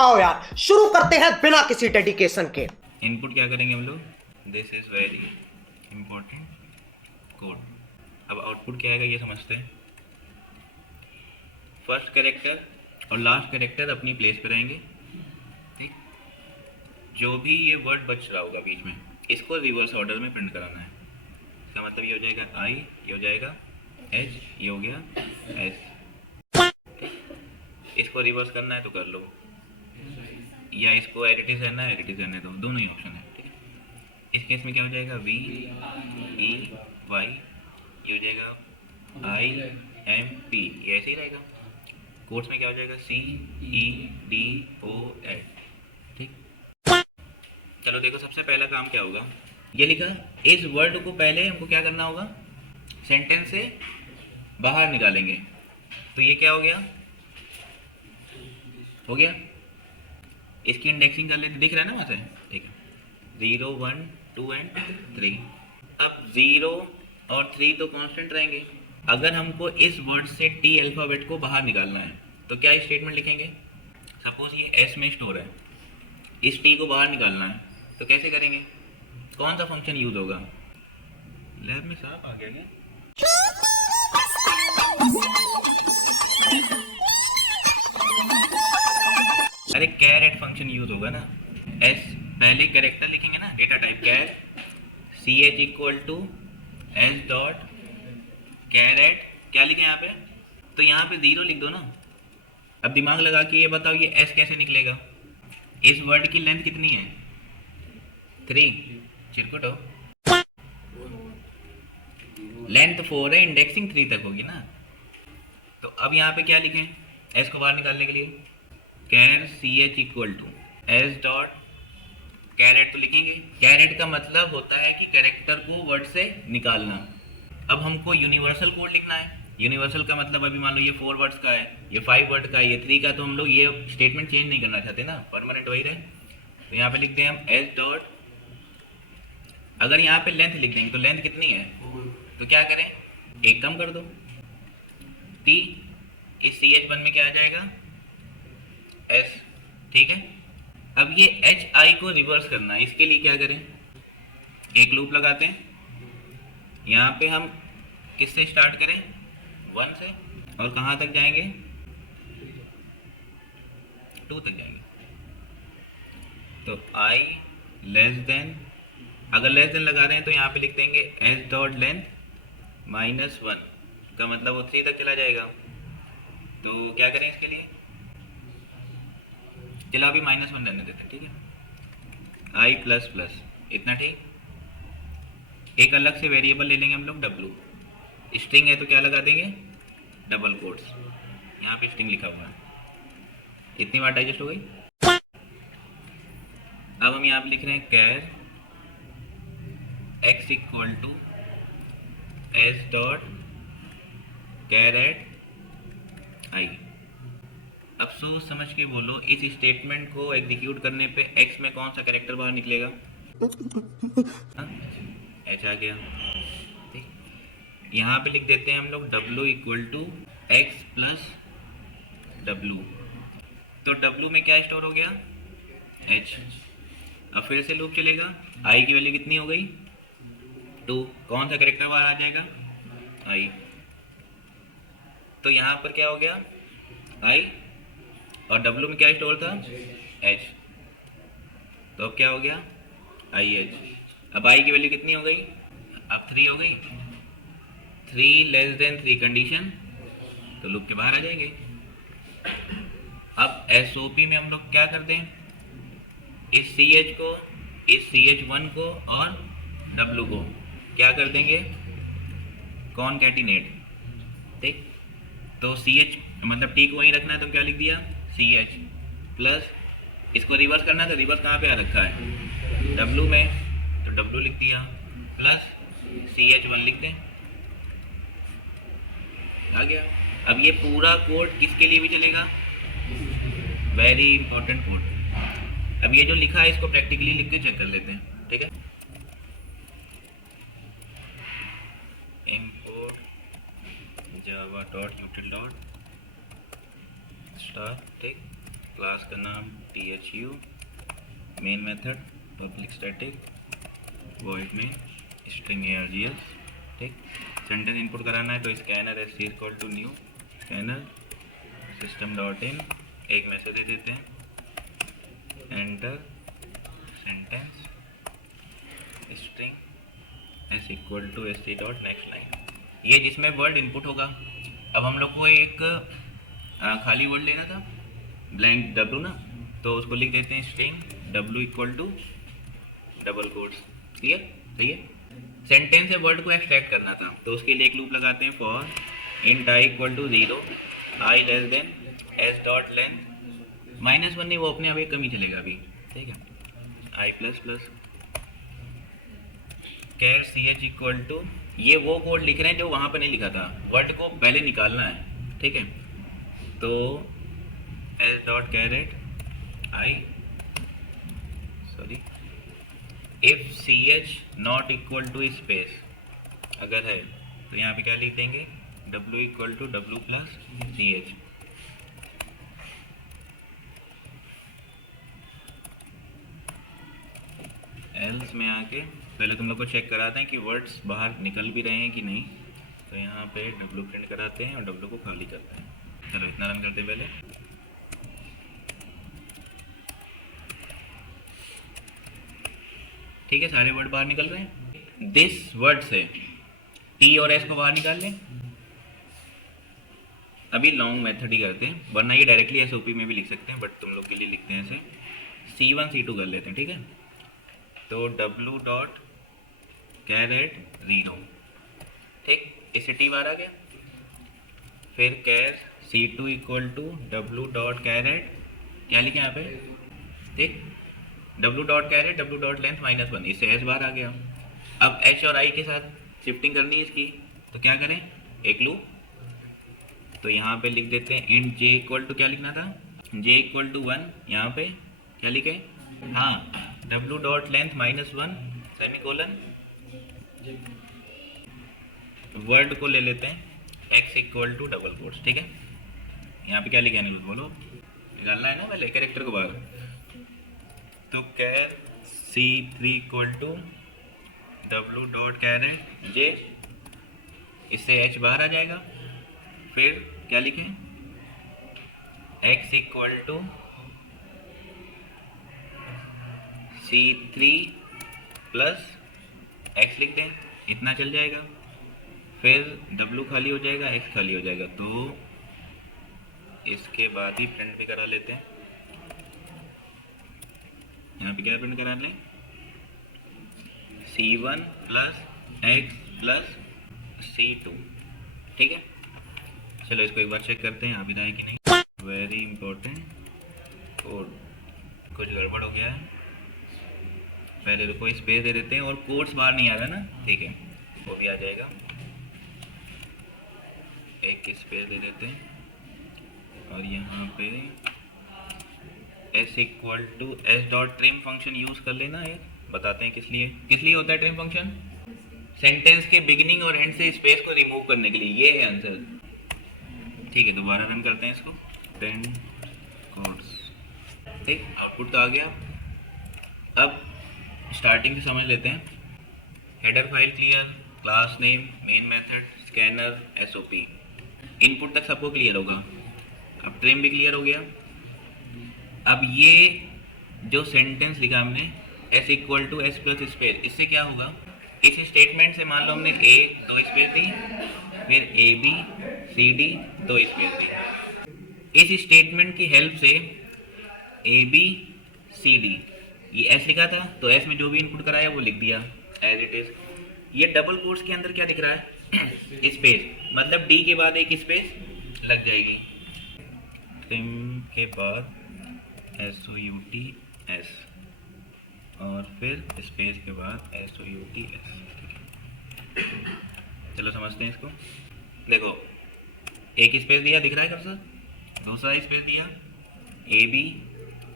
आओ यार शुरू करते हैं बिना किसी डेडिकेशन के। इनपुट क्या करेंगे हम लोग, this is very important code. अब आउटपुट क्या आएगा ये समझते हैं। फर्स्ट कैरेक्टर और लास्ट कैरेक्टर अपनी प्लेस पे रहेंगे, ठीक। जो भी ये वर्ड बच रहा होगा बीच में, इसको रिवर्स ऑर्डर में प्रिंट कराना है। इसका मतलब ये हो जाएगा आई, ये हो जाएगा एच, ये हो गया एस। इसको रिवर्स करना है तो कर लो, या इसको एडिटिव रहना है एडिटिव रहने दो, दोनों ही ऑप्शन है, ठीक है। इस केस में क्या हो जाएगा वी ई वाई, ये हो जाएगा आई एम पी, ये ऐसे ही रहेगा। कोर्स में क्या हो जाएगा सी ई डी ओ एल, ठीक। चलो देखो सबसे पहला काम क्या होगा, ये लिखा इस वर्ड को पहले हमको क्या करना होगा, सेंटेंस से बाहर निकालेंगे। तो ये क्या हो गया, हो गया। इसकी इंडेक्सिंग कर लेते, दिख रहा है ना वहाँ से, ठीक है। 0 1 2 एंड 3। अब 0 और 3 तो कांस्टेंट रहेंगे। अगर हमको इस वर्ड से टी अल्फ़ाबेट को बाहर निकालना है तो क्या स्टेटमेंट लिखेंगे। सपोज ये एस में स्टोर है, इस टी को बाहर निकालना है तो कैसे करेंगे, कौन सा फंक्शन यूज होगा। लैब में साफ आ गया क्या? अरे कैरेट फंक्शन यूज होगा ना। एस पहले कैरेक्टर लिखेंगे ना, data type char, C H equal to S dot char at, क्या लिखे यहाँ पे, तो यहाँ पे 0 लिख दो ना। अब दिमाग लगा के ये बताओ ये एस कैसे निकलेगा। इस वर्ड की लेंथ कितनी है 3, चिरकुट हो, लेंथ 4 है, इंडेक्सिंग 3 तक होगी ना। तो अब यहाँ पे क्या लिखें एस को बाहर निकालने के लिए, care C H equal to S dot caret तो लिखेंगे। कैरेट का मतलब होता है कि कैरेक्टर को वर्ड से निकालना। अब हमको यूनिवर्सल कोड लिखना है। यूनिवर्सल का मतलब अभी मान लो ये 4 वर्ड्स का है, ये 5 वर्ड का है, ये 3 का, तो हम लोग ये स्टेटमेंट चेंज नहीं करना चाहते ना, परमानेंट वही रहे। तो यहाँ पे लिखते हैं हम एस डॉट, अगर यहाँ पे लेंथ लिख देंगे तो लेंथ कितनी है, तो क्या करें एक कम कर दो, टी, इस सी एच वन में क्या आ जाएगा एस, ठीक है। अब ये एच आई को रिवर्स करना है, इसके लिए क्या करें, एक लूप लगाते हैं। यहाँ पे हम किससे स्टार्ट करें, 1 से, और कहाँ तक जाएंगे 2 तक जाएंगे। तो आई लेस देन, अगर लेस देन लगा रहे हैं तो यहाँ पे लिख देंगे एस डॉट लेंथ -1 का मतलब वो 3 तक चला जाएगा। तो क्या करें इसके लिए, चलो अभी -1 रहने देते, ठीक है। आई प्लस प्लस इतना, ठीक। एक अलग से वेरिएबल ले लेंगे हम लोग डब्लू, स्ट्रिंग है तो क्या लगा देंगे डबल कोट्स, यहाँ पे स्ट्रिंग लिखा हुआ है। इतनी बार डाइजेस्ट हो गई। अब हम यहाँ पे लिख रहे हैं care X equal to S dot caret I. अब सोच समझ के बोलो, इस स्टेटमेंट को एग्जीक्यूट करने पे एक्स में कौन सा कैरेक्टर बाहर निकलेगा, एच आ गया, ठीक। यहाँ पे लिख देते हैं हम लोग W equal to X plus W, तो डब्लू में क्या स्टोर हो गया एच। अब फिर से लूप चलेगा, आई की वैल्यू कितनी हो गई 2, कौन सा कैरेक्टर बाहर आ जाएगा आई। तो यहाँ पर क्या हो गया आई, और डब्लू में क्या स्टोर था एच, तो अब क्या हो गया आई एच। अब आई की वैल्यू कितनी हो गई, अब 3 हो गई, 3 लेस देन 3 कंडीशन, तो लूप के बाहर आ जाएंगे। अब एसओपी में हम लोग क्या कर दें, इस सी एच को, इस सी एच वन को और डब्लू को क्या कर देंगे कॉनकैटिनेट, ठीक। तो सी एच मतलब टी को वहीं रखना है तो क्या लिख दिया सी एच प्लस, इसको रिवर्स करना है तो रिवर्स कहाँ पे आ रखा है डब्लू में, तो डब्लू लिख दिया प्लस सी एच वन लिख दें, आ गया। अब ये पूरा कोड किसके लिए भी चलेगा, वेरी इंपॉर्टेंट कोड। अब ये जो लिखा है इसको प्रैक्टिकली लिख के चेक कर लेते हैं, ठीक है। import java.util.star, ठीक। क्लास का नाम THU, main method public static void main string args, ठीक। सेंटेंस इनपुट कराना है तो scanner S C equal to new scanner system dot in, एक मैसेज दे देते हैं, enter sentence string S equal to S C dot next line, ये जिसमें वर्ड इनपुट होगा। अब हम लोग को एक खाली वर्ड लेना था, ब्लैंक W ना, तो उसको लिख देते हैं string W equal to double quotes, clear, सही है। सेंटेंस से वर्ड को एक्सट्रैक्ट करना था तो उसके लिए एक लूप लगाते हैं, for int i equal to 0, i less than s dot length -1 नहीं, वो अपने आप एक कम ही चलेगा अभी, ठीक है। i plus plus char ch equal to, ये वो कोड लिख रहे हैं जो वहाँ पर नहीं लिखा था, वर्ड को पहले निकालना है, ठीक है। तो s dot char at i sorry if ch not equal to space अगर है तो यहाँ पे क्या लिख देंगे, w equal to w plus ch। Else में आके पहले तुम लोग को चेक कराते हैं कि वर्ड्स बाहर निकल भी रहे हैं कि नहीं, तो यहाँ पे w प्रिंट कराते हैं और w को खाली करते हैं। चलो इतना रन करते हैं पहले, ठीक है, सारे वर्ड बाहर निकल रहे हैं। दिस वर्ड से t और s को बाहर निकाल लें। अभी लॉन्ग मेथड ही करते हैं, वरना ये डायरेक्टली SOP में भी लिख सकते हैं, बट तुम लोग के लिए लिखते हैं ऐसे, C1 C2 कर लेते हैं, ठीक है। तो w डॉट कैरेट 0, ठीक, इससे t बाहर आ गया। फिर char C2 equal to w dot char at, क्या लिखे यहाँ पे, ठीक, w dot char at w dot length -1, इससे s बाहर आ गया। अब h और i के साथ शिफ्टिंग करनी है इसकी, तो क्या करें, एक लूप, तो यहाँ पे लिख देते हैं इंट j इक्वल टू, क्या लिखना था, j इक्वल टू 1, यहाँ पे क्या लिखे, हाँ, w dot length -1 semicolon, word को ले लेते हैं x equal to double quotes, ठीक है। यहाँ पे क्या लिखा है, बोलो, निकालना है ना पहले कैरेक्टर को बाहर। तो char C3 equal to w dot char at j, इससे h बाहर आ जाएगा। फिर क्या लिखें, x equal to C3 plus x लिख दें, इतना चल जाएगा। फिर w खाली हो जाएगा, x खाली हो जाएगा, तो इसके बाद ही प्रिंट भी करा लेते हैं। यहाँ पे क्या प्रिंट करा लें, C1 plus x plus C2, ठीक है। चलो इसको एक बार चेक करते हैं, अभी है कि नहीं। वेरी इंपॉर्टेंट कोड, कुछ गड़बड़ हो गया है, पहले रुको स्पेस दे देते हैं, और कोड्स बाहर नहीं आ रहा ना, ठीक है, वो भी आ जाएगा। एक स्पेस दे देते हैं और यहाँ पे s equal to s dot trim function use कर लेना है। बताते हैं किस लिए होता है ट्रिम फंक्शन, सेंटेंस के बिगिनिंग और एंड से स्पेस को रिमूव करने के लिए, ये है आंसर, ठीक है। दोबारा रन करते हैं इसको, प्रिंट कोड्स, ठीक, आउटपुट तो आ गया। अब स्टार्टिंग से समझ लेते हैं, header file clear, class name, main method, scanner, SOP, input तक सबको क्लियर होगा। अब ट्रिम भी क्लियर हो गया। अब ये जो सेंटेंस लिखा हमने s equal to s plus space, इससे क्या होगा, इस स्टेटमेंट से मान लो हमने a 2 स्पेस दी, फिर AB CD 2 स्पेस दी। इस स्टेटमेंट की हेल्प से AB CD, ये s लिखा था तो s में जो भी इनपुट कराया वो लिख दिया एज इट इज। ये डबल कोट्स के अंदर क्या दिख रहा है, स्पेस, मतलब d के बाद एक स्पेस लग जाएगी, ट्रिम के बाद SOUTS और फिर स्पेस के बाद SOUTS। चलो समझते हैं इसको, देखो एक स्पेस दिया, दिख रहा है कर्सर, दूसरा स्पेस दिया AB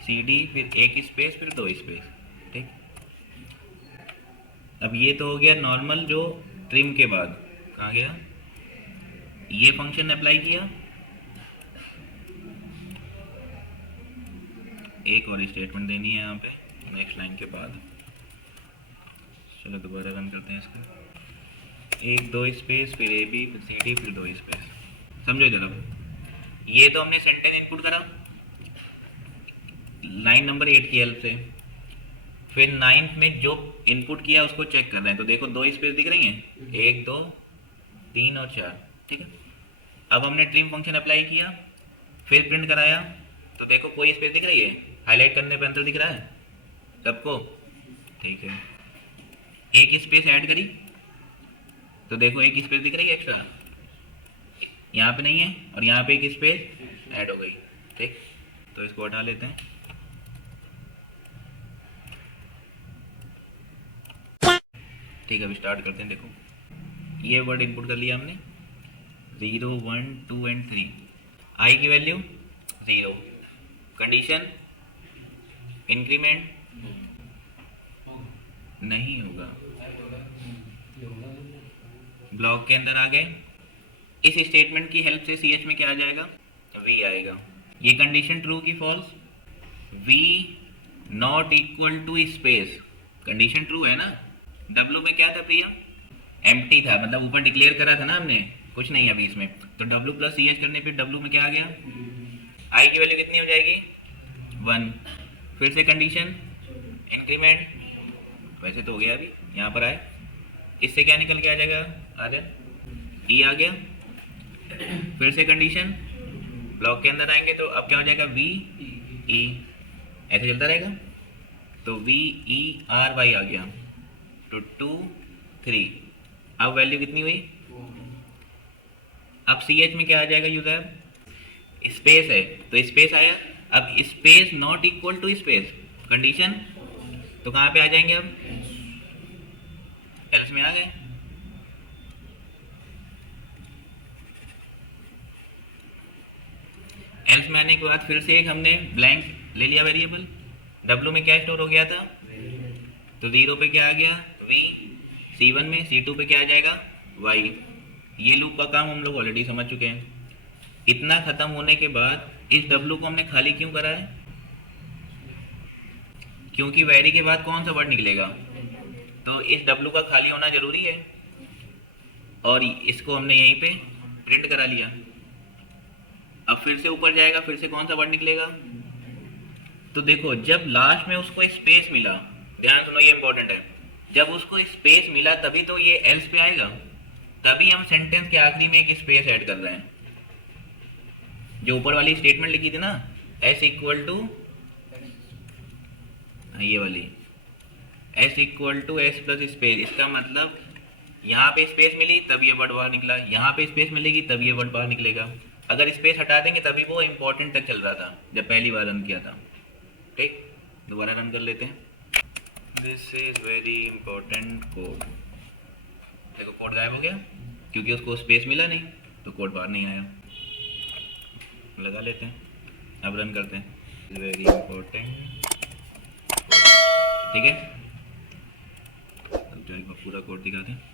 CD, फिर एक स्पेस, फिर 2 स्पेस, ठीक। अब ये तो हो गया नॉर्मल जो ट्रिम के बाद, कहाँ गया, ये फंक्शन अप्लाई किया, एक और स्टेटमेंट देनी है यहाँ पे नेक्स्ट लाइन के बाद। चलो दोबारा रन करते हैं इसको। 1 2 स्पेस फिर ए बी फिर सी डी फिर 2 स्पेस। समझो जरा, ये तो हमने सेंटेंस इनपुट करा लाइन नंबर 8 की हेल्प से, फिर 9th में जो इनपुट किया उसको चेक कर रहे हैं। तो देखो 2 स्पेस दिख रही हैं, 1 2 3 और 4, ठीक है। अब हमने ट्रिम फंक्शन अप्लाई किया, फिर प्रिंट कराया, तो देखो कोई स्पेस दिख रही है, हाईलाइट करने पर अंतर दिख रहा है सबको, ठीक है। एक स्पेस ऐड करी तो देखो एक स्पेस दिख रही है एक्स्ट्रा, यहाँ पे नहीं है और यहाँ पे एक स्पेस ऐड हो गई, ठीक। तो इसको हटा लेते हैं। ठीक है, अभी स्टार्ट करते हैं। देखो ये वर्ड इनपुट कर लिया हमने, 0 1 2 एंड 3। आई की वैल्यू 0, कंडीशन इंक्रीमेंट नहीं होगा, ब्लॉक के अंदर आ गए। इस स्टेटमेंट की हेल्प से CH में क्या आ जाएगा, V आएगा। ये कंडीशन ट्रू की false, V not equal to space, condition true है ना। W में क्या था प्रिया, एम्प्टी था, मतलब ऊपर डिक्लेयर करा था ना हमने, कुछ नहीं अभी इसमें। तो W प्लस CH करने पे W में क्या आ गया, I की वैल्यू कितनी हो जाएगी 1। फिर से कंडीशन इंक्रीमेंट, वैसे तो हो गया अभी, यहाँ पर आए, इससे क्या निकल के आ जाएगा, आ जाए E आ गया। फिर से कंडीशन ब्लॉक के अंदर आएंगे तो अब क्या हो जाएगा, V E, ऐसे चलता रहेगा। तो V E R Y आ गया, तो 2 3। अब वैल्यू कितनी हुई, अब CH में क्या आ जाएगा यूजर, स्पेस है तो स्पेस आया। अब space not equal to space condition, तो कहाँ पे आ जाएंगे, अब एल्स में आ गए। एल्स में आने के बाद फिर से एक हमने ब्लैंक ले लिया वेरिएबल, W में क्या स्टोर हो गया था, तो 0 पे क्या आ गया V, C1 में C2 पे क्या आ जाएगा Y। ये लूप का काम हम लोग ऑलरेडी समझ चुके हैं। इतना खत्म होने के बाद इस W को हमने खाली क्यों करा है, क्योंकि वेरी के बाद कौन सा वर्ड निकलेगा, तो इस W का खाली होना जरूरी है, और इसको हमने यहीं पे प्रिंट करा लिया। अब फिर से ऊपर जाएगा, फिर से कौन सा वर्ड निकलेगा, तो देखो जब लास्ट में उसको स्पेस मिला, ध्यान सुनो ये इंपॉर्टेंट है, जब उसको स्पेस मिला तभी तो ये एल्स पे आएगा, तभी हम सेंटेंस के आखिरी में एक स्पेस ऐड कर रहे हैं। जो ऊपर वाली स्टेटमेंट लिखी थी ना, S इक्वल टू, ये वाली S equal to S plus space, इसका मतलब यहाँ पे स्पेस मिली तब ये वर्ड बाहर निकला, यहाँ पे स्पेस मिलेगी तब ये वर्ड बाहर निकलेगा। अगर स्पेस हटा देंगे तभी वो इम्पोर्टेंट तक चल रहा था जब पहली बार रन किया था, ठीक। दोबारा रन कर लेते हैं। This is very important code. देखो कोड गायब हो गया क्योंकि उसको स्पेस मिला नहीं, तो कोड बाहर नहीं आया। लगा लेते हैं, अब रन करते हैं। वेरी इंपॉर्टेंट, ठीक है। अब पूरा कोड दिखाते हैं।